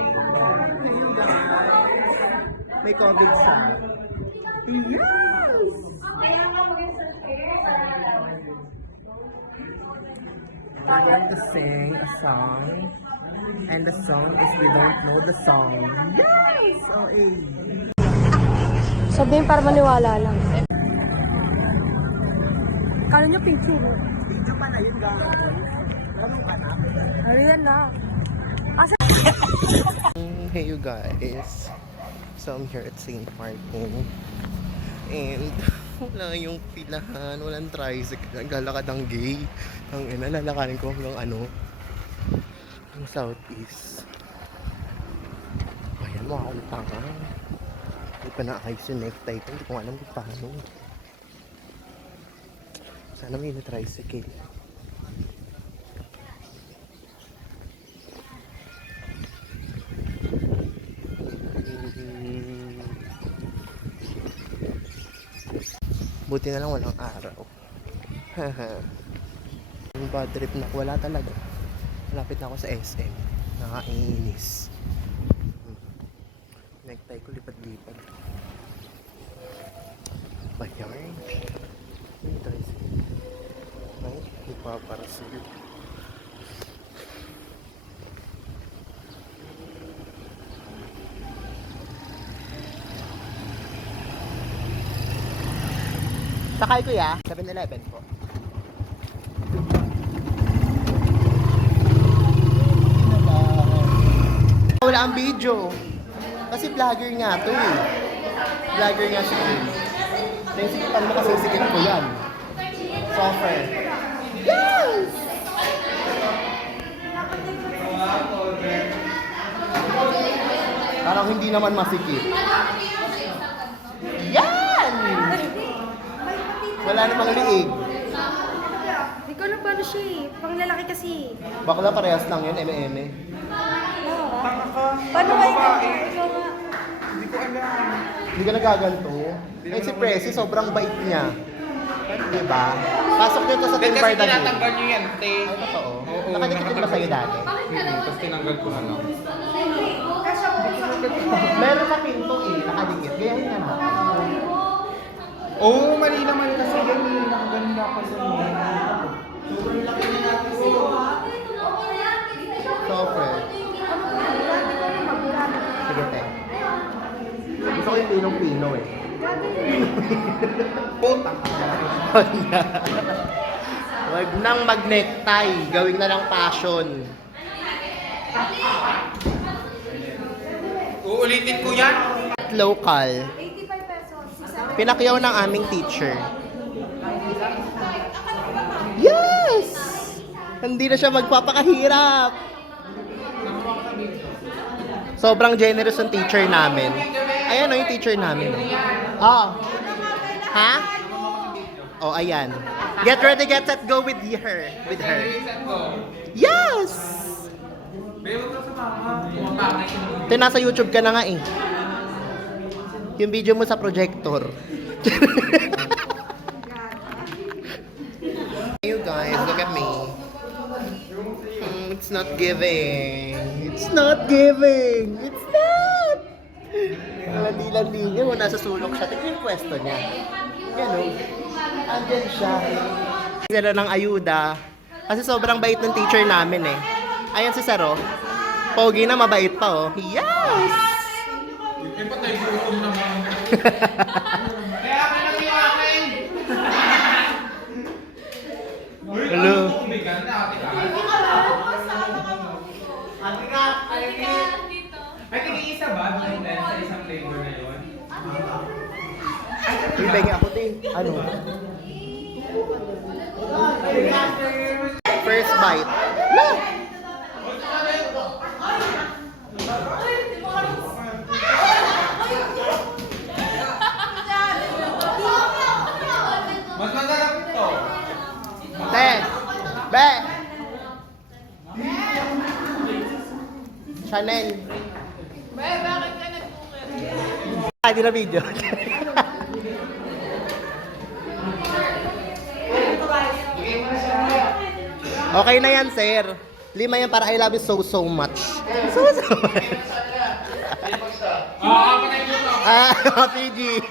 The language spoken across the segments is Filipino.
Ayun guys. May COVID siya. Yes! We're going to sing a song. And the song is We Don't Know the Song. Yes! Oh, eh. Sabihin para maniwala lang. Kala niyo picture. Video pa na yun guys. Tanong ka na. Ayan na. Hey you guys. So I'm here at St. Martin. And wala yung pilahan, walang tricycle. Naglalakad ang gay. Ang ina, lalakarin ko hanggang ang southeast. Ayan mo akong tanga. Hindi pa na-ayos yung necktie ko. Hindi ko alam kung paano. Sana may na-tricycle. Buti na lang walang araw. Yung bad trip na wala talaga. Malapit na ako sa SM. Nakainis. Necktie ko lipat-lipat. Bayarn. May tricycle. Ay, ipaparasil. Sakay kuya, 7-Eleven po. Wala ang video. Kasi vlogger nga to eh. Vlogger nga siya. Naisipan mo kasi sikip ko yan. Software. Yes! Parang hindi naman masikip. Yan! Wala namang liig. Hindi ko alam paano siya eh. Pang lalaki kasi. Bakla parehas lang yun, eme-eme. Paano ba ikaw nga? Hindi ko alam. Hindi ka nagaganto. Eh si Presi, sobrang bait niya. Diba? Pasok nyo to sa Team Kasi Barda Game. tinatanggal nyo yan, te. Ay, totoo. Oo, Nakadikit ba sa'yo dati? Tapos tinanggal ko na lang. Meron na pinto eh, nakadikit. Gayahin nga natin. Oo, mali naman kasi yan eh. Nakaganda pa sa mga. Software. Sige, te. Gusto ko yung pinong-pino eh. Putang. Wag nang mag-necktie. Gawin na lang passion. Uulitin ko yan. Local. Pinakyaw ng aming teacher. Yes! Hindi na siya magpapakahirap. Sobrang generous ng teacher namin. Ayan o yung teacher namin. Oh. Ha? Oh, ayan. Get ready, get set, go with her. With her. Yes! Ito, nasa YouTube ka na nga eh. Yung video mo sa projector. You guys, look at me. It's not giving. It's not giving. It's not. Landi-landi niya. Nasa sulok siya. Tignan yung pwesto niya. Yan o. Andyan siya. Sila ng ayuda. Kasi sobrang bait ng teacher namin eh. Ayan si Saro. Pogi na, mabait pa oh. Yes! Yung patay gutom naman. Kaya ka lang yung akin. Hello. Ay, tig-iisa ba? Doon din sa isang flavor na yun? Ibigay ako din. Ano? First bite. No! Mas masarap ito. Te! Be! Chanel. Be, bakit ka nag-boomer? Hindi na video. Okay na yan, sir. 5 yan para I love you so much. Patay dito. PG.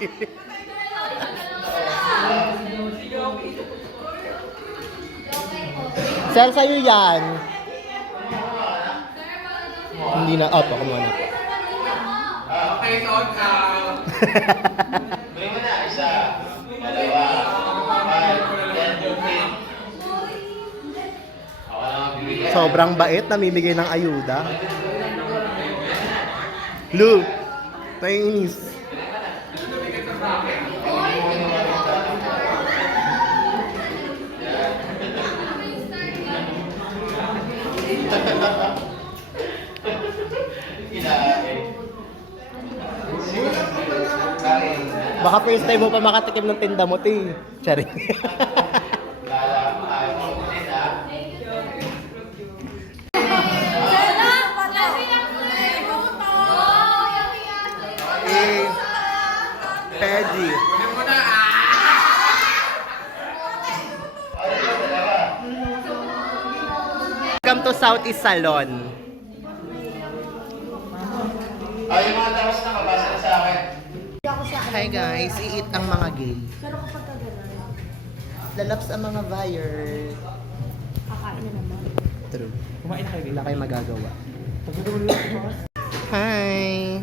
Sir, sa'yo yan. Hindi na. Opo, kumuha na po. Okay, sold out. Sobrang bait, namimigay ng ayuda. Lu, naiinis. Baka first time mo pa makatikim ng tinda mo, ti. Charing. Eh, Peggy. Kunin mo na. Welcome to Southeast Salon. Yung mga tapos na, mabasa na sa akin. Hi guys, i-eat ang mga gay. Pero kapag ka gano'n, Lalaps ang mga buyer. kakain na naman. True. Kumain na kayo. Wala kayong magagawa. Hi!